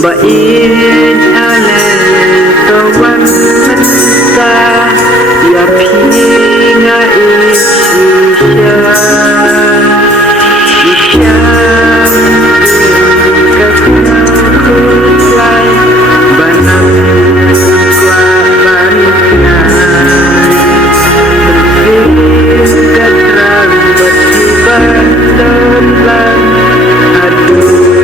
Bain ale kawan menta ya pinga isya ikan kekulai banam kelaban terpilih keterang bertiban dan aduh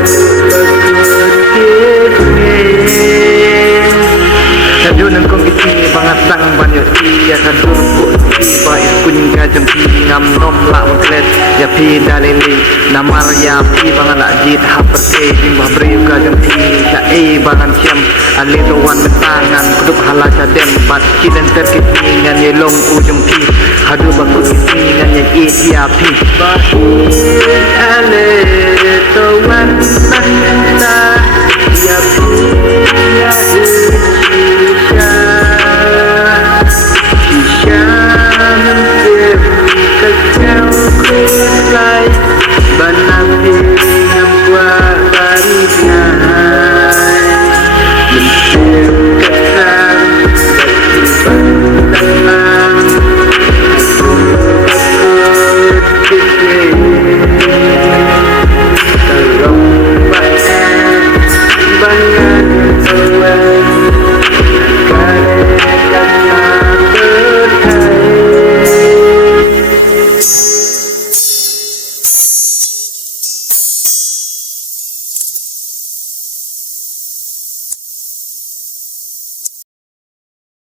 Kadun ang kong iti pangatang banyo iya kadun po iba ikun ka jam pi ngam nom la muklet ya pi dalili namar ya pi bangala jit hapate jing babriu ka jam pi sa bangan siam alito wan metangan kuduk halasa dem bat kidan terkitingan yelong ujung pi hadu bakut kitingan ya iti api ba ale to wan